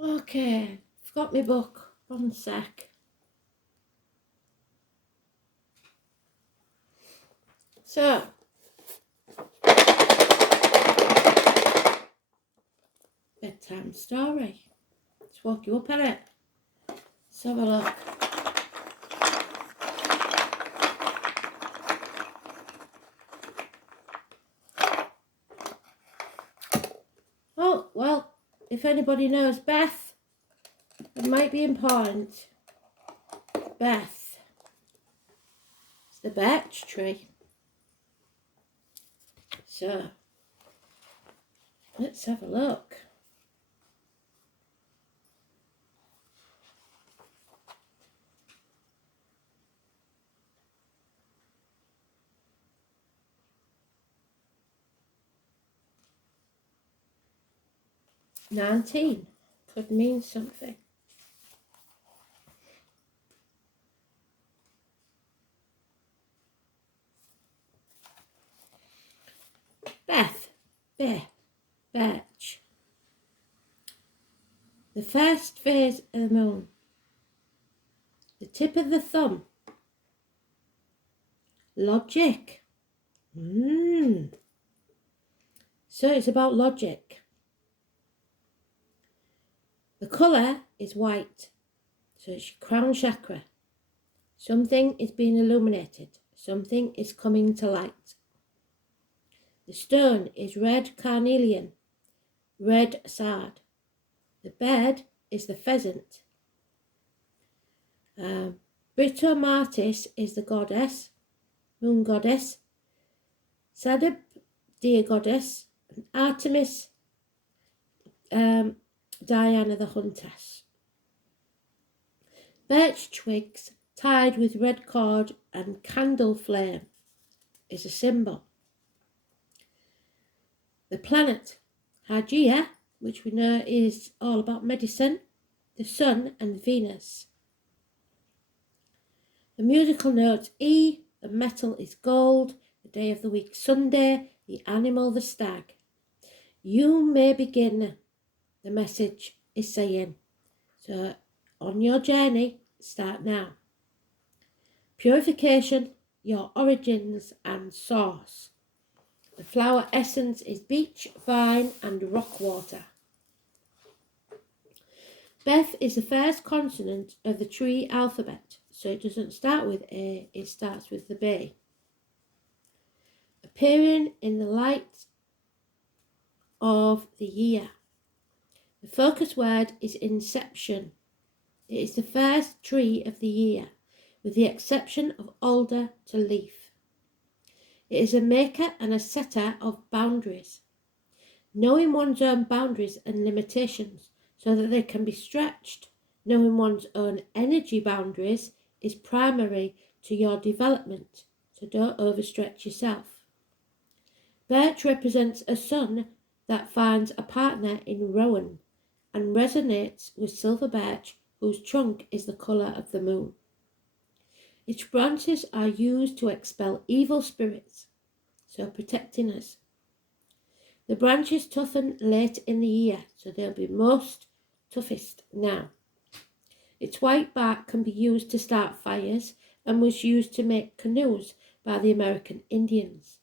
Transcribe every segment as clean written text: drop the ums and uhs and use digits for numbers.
Okay, forgot my book. 1 sec. So, bedtime story. Let's walk you up at it. Let's have a look. Oh, well, if anybody knows Beth, it might be important. Beth. It's the birch tree. So, let's have a look. $19 could mean something. Beth, birch. The first phase of the moon. The tip of the thumb. Logic. So it's about logic. The colour is white. So it's your crown chakra. Something is being illuminated. Something is coming to light. The stone is red carnelian, red sard. The bird is the pheasant. Brito Martis is the goddess, moon goddess. Sadab, deer goddess. And Artemis, Diana the huntess. Birch twigs tied with red cord and candle flame is a symbol. The planet Hygeia, which we know is all about medicine, the sun and Venus. The musical notes E, the metal is gold, the day of the week Sunday, the animal the stag. You may begin, the message is saying. So on your journey, start now. Purification, your origins and source. The flower essence is beech, vine and rock water. Beth is the first consonant of the tree alphabet, so it doesn't start with A, it starts with the B. Appearing in the light of the year. The focus word is inception. It is the first tree of the year, with the exception of alder to leaf. It is a maker and a setter of boundaries. Knowing one's own boundaries and limitations so that they can be stretched, knowing one's own energy boundaries is primary to your development, so don't overstretch yourself. Birch represents a sun that finds a partner in rowan and resonates with silver birch, whose trunk is the colour of the moon. Its branches are used to expel evil spirits, so protecting us. The branches toughen late in the year, so they'll be most toughest now. Its white bark can be used to start fires and was used to make canoes by the American Indians.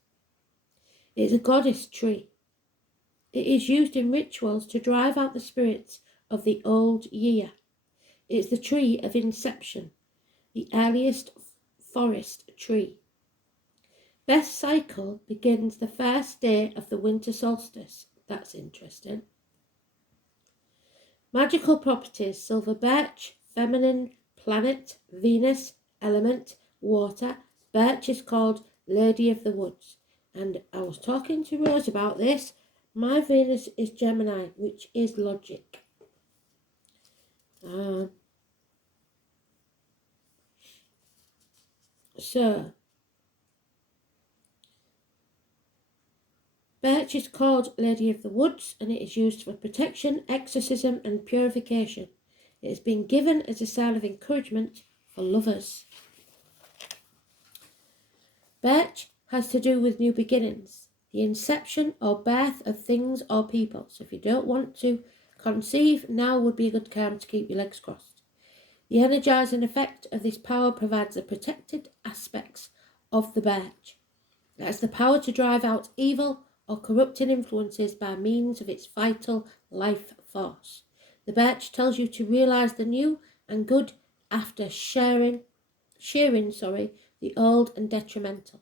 It is a goddess tree. It is used in rituals to drive out the spirits of the old year. It is the tree of inception, the earliest forest tree. Beth's cycle begins the first day of the winter solstice. That's interesting. Magical properties: silver birch, feminine, planet, Venus, element, water. Birch is called Lady of the Woods. And I was talking to Rose about this. My Venus is Gemini, which is logic. So, birch is called Lady of the Woods, and it is used for protection, exorcism and purification. It has been given as a sign of encouragement for lovers. Birch has to do with new beginnings, the inception or birth of things or people. So if you don't want to conceive, now would be a good time to keep your legs crossed. The energising effect of this power provides the protected aspects of the birch. It has the power to drive out evil or corrupting influences by means of its vital life force. The birch tells you to realise the new and good after shearing the old and detrimental.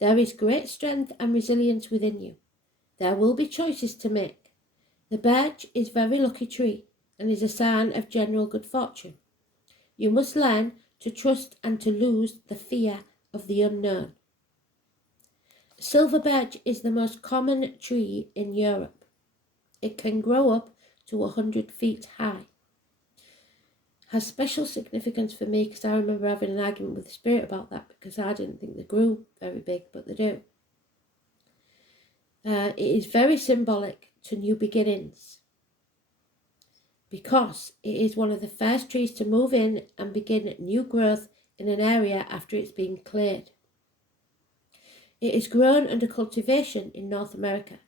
There is great strength and resilience within you. There will be choices to make. The birch is a very lucky tree and is a sign of general good fortune. You must learn to trust and to lose the fear of the unknown. Silver birch is the most common tree in Europe. It can grow up to 100 feet high. Has special significance for me because I remember having an argument with the spirit about that because I didn't think they grew very big, but they do. It is very symbolic to new beginnings because it is one of the first trees to move in and begin new growth in an area after it's been cleared. It is grown under cultivation in North America.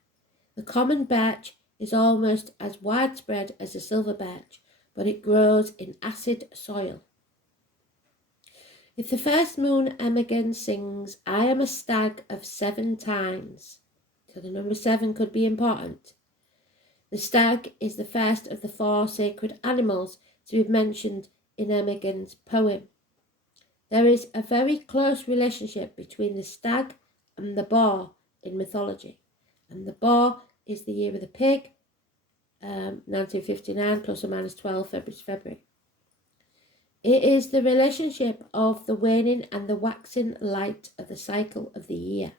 The common birch is almost as widespread as the silver birch, but it grows in acid soil. If the first moon Imogen sings, I am a stag of 7 times, so the number 7 could be important. The stag is the first of the 4 sacred animals to be mentioned in Imogen's poem. There is a very close relationship between the stag and the boar in mythology, and the boar is the year of the pig, 1959 plus or minus 12 February. It is the relationship of the waning and the waxing light of the cycle of the year.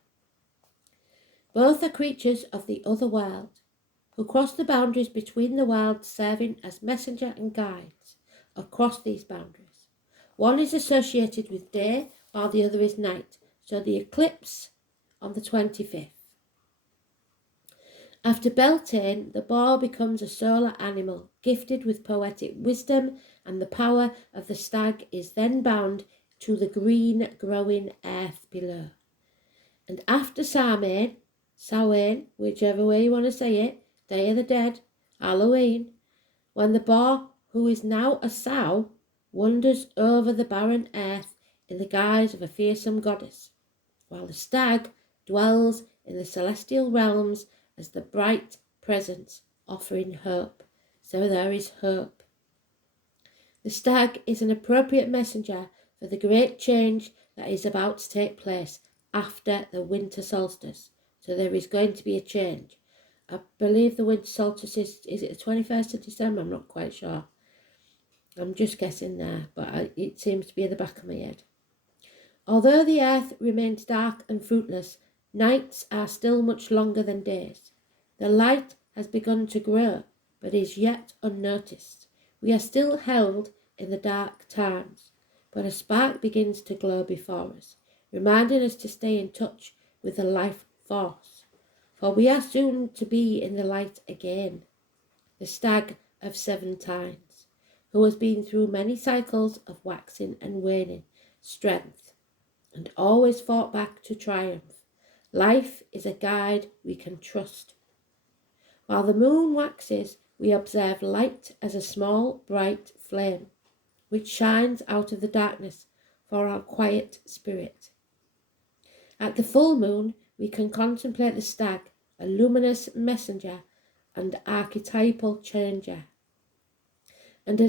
Both are creatures of the other world, who cross the boundaries between the worlds, serving as messenger and guides across these boundaries. One is associated with day while the other is night, so the eclipse on the 25th. After Beltane, the boar becomes a solar animal, gifted with poetic wisdom, and the power of the stag is then bound to the green growing earth below. And after Samhain, whichever way you want to say it, Day of the Dead, Halloween, when the boar, who is now a sow, wanders over the barren earth in the guise of a fearsome goddess, while the stag dwells in the celestial realms as the bright presence offering hope. So there is hope. The stag is an appropriate messenger for the great change that is about to take place after the winter solstice. So there is going to be a change. I believe the winter solstice is it the 21st of December? I'm not quite sure. I'm just guessing there, but it seems to be at the back of my head. Although the earth remains dark and fruitless, nights are still much longer than days. The light has begun to grow, but is yet unnoticed. We are still held in the dark times, but a spark begins to glow before us, reminding us to stay in touch with the life force. For we are soon to be in the light again. The stag of 7 times, who has been through many cycles of waxing and waning strength, and always fought back to triumph. Life is a guide we can trust. While the moon waxes, we observe light as a small, bright flame, which shines out of the darkness for our quiet spirit. At the full moon, we can contemplate the stag, a luminous messenger and archetypal changer. And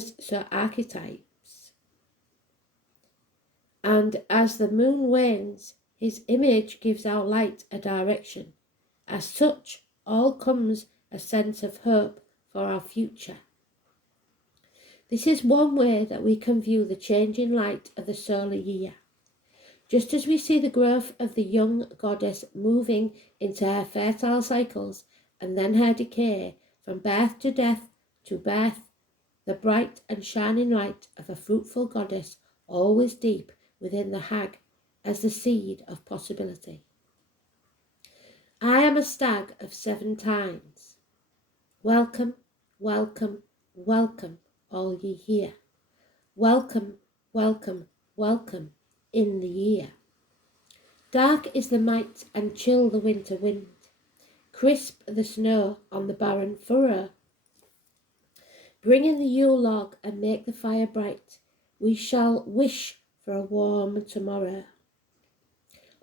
as the moon wanes, his image gives our light a direction. As such, all comes a sense of hope for our future. This is one way that we can view the changing light of the solar year. Just as we see the growth of the young goddess moving into her fertile cycles and then her decay from birth to death to birth, the bright and shining light of a fruitful goddess always deep within the hag as the seed of possibility. I am a stag of 7 times. Welcome, welcome, welcome, all ye here. Welcome, welcome, welcome in the year. Dark is the night and chill the winter wind. Crisp the snow on the barren furrow. Bring in the Yule log and make the fire bright. We shall wish for a warm tomorrow.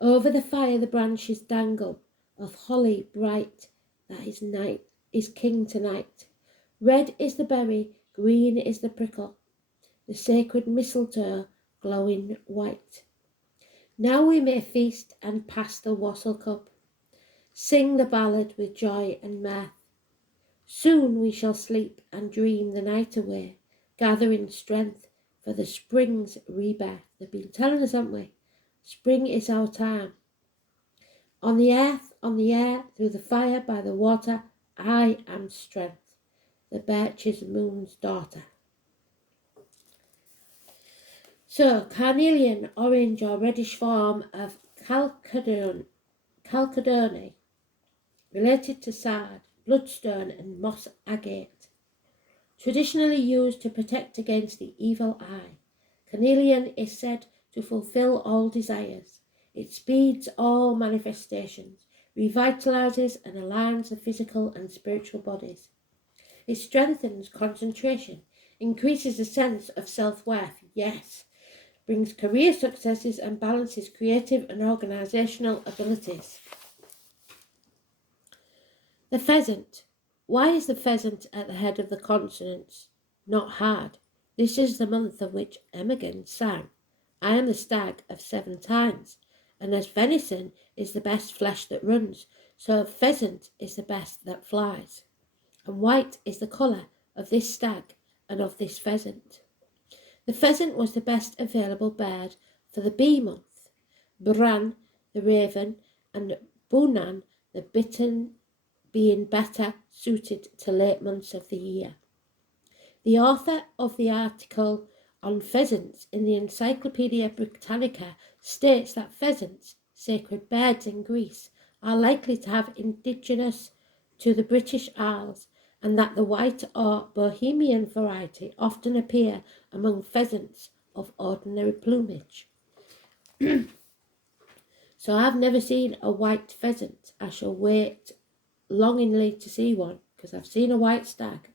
Over the fire the branches dangle of holly bright, that is night is king tonight. Red is the berry, green is the prickle, the sacred mistletoe glowing white. Now we may feast and pass the wassail cup, sing the ballad with joy and mirth. Soon we shall sleep and dream the night away, gathering strength for the spring's rebirth. They've been telling us, haven't we? Spring is our time. On the earth, on the air, through the fire, by the water, I am strength, the birch's moon's daughter. So, carnelian, orange or reddish form of chalcedony, related to sard, bloodstone and moss agate. Traditionally used to protect against the evil eye, carnelian is said to fulfill all desires. It speeds all manifestations, revitalizes and aligns the physical and spiritual bodies. It strengthens concentration, increases a sense of self-worth, yes, brings career successes and balances creative and organisational abilities. The pheasant. Why is the pheasant at the head of the consonants? Not hard. This is the month of which Imogen sang, I am the stag of 7 tines, and as venison is the best flesh that runs, so pheasant is the best that flies. And white is the colour of this stag and of this pheasant. The pheasant was the best available bird for the bee month. Bran, the raven, and Bunan, the bittern, being better suited to late months of the year. The author of the article on pheasants in the Encyclopaedia Britannica states that pheasants, sacred birds in Greece, are likely to have indigenous to the British Isles, and that the white or Bohemian variety often appear among pheasants of ordinary plumage. So I've never seen a white pheasant. I shall wait longingly to see one, because I've seen a white stag.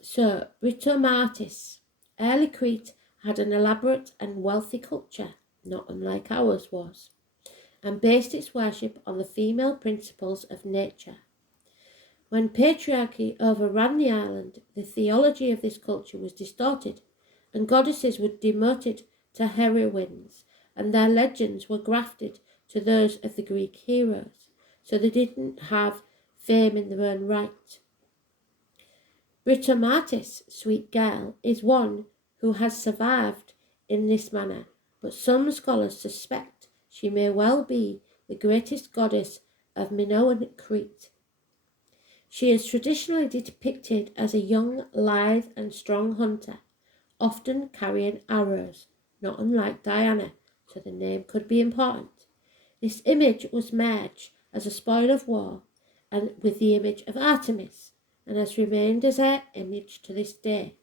So, Britomartis. Early Crete had an elaborate and wealthy culture, not unlike ours was, and based its worship on the female principles of nature. When patriarchy overran the island, the theology of this culture was distorted, and goddesses were demoted to heroines, and their legends were grafted to those of the Greek heroes, so they didn't have fame in their own right. Britomartis, sweet girl, is one who has survived in this manner, but some scholars suspect she may well be the greatest goddess of Minoan Crete. She is traditionally depicted as a young, lithe and strong hunter, often carrying arrows, not unlike Diana, so the name could be important. This image was merged as a spoil of war and with the image of Artemis, and has remained as her image to this day.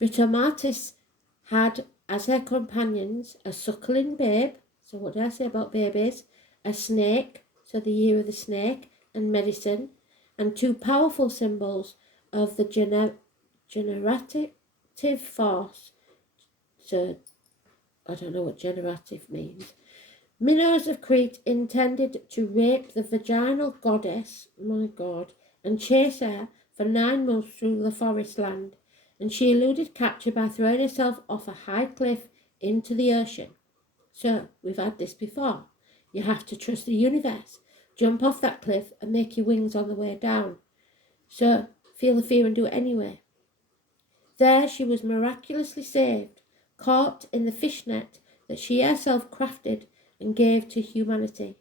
Britomartis had as her companions a suckling babe, so what do I say about babies? A snake, so the year of the snake, and medicine, and 2 powerful symbols of the generative force. So I don't know what generative means. Minnows of Crete intended to rape the vaginal goddess, my God, and chase her for 9 months through the forest land, and she eluded capture by throwing herself off a high cliff into the ocean. So, we've had this before. You have to trust the universe. Jump off that cliff and make your wings on the way down. So, feel the fear and do it anyway. There she was miraculously saved, caught in the fishnet that she herself crafted and gave to humanity.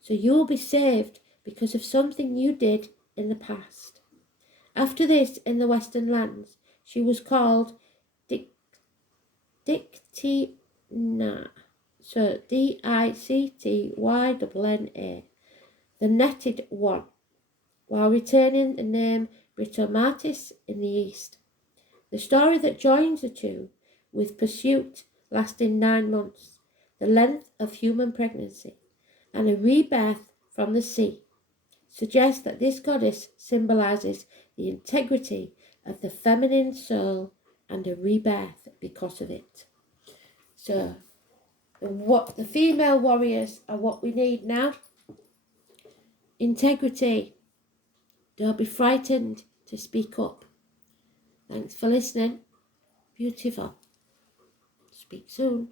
So you'll be saved because of something you did in the past. After this, in the Western lands, she was called Dictyna, so Dictyna, the netted one, while retaining the name Britomartis in the East. The story that joins the two, with pursuit lasting 9 months, the length of human pregnancy, and a rebirth from the sea. suggests that this goddess symbolizes the integrity of the feminine soul and a rebirth because of it. So, what the female warriors are what we need now. Integrity. Don't be frightened to speak up. Thanks for listening. Beautiful. Speak soon.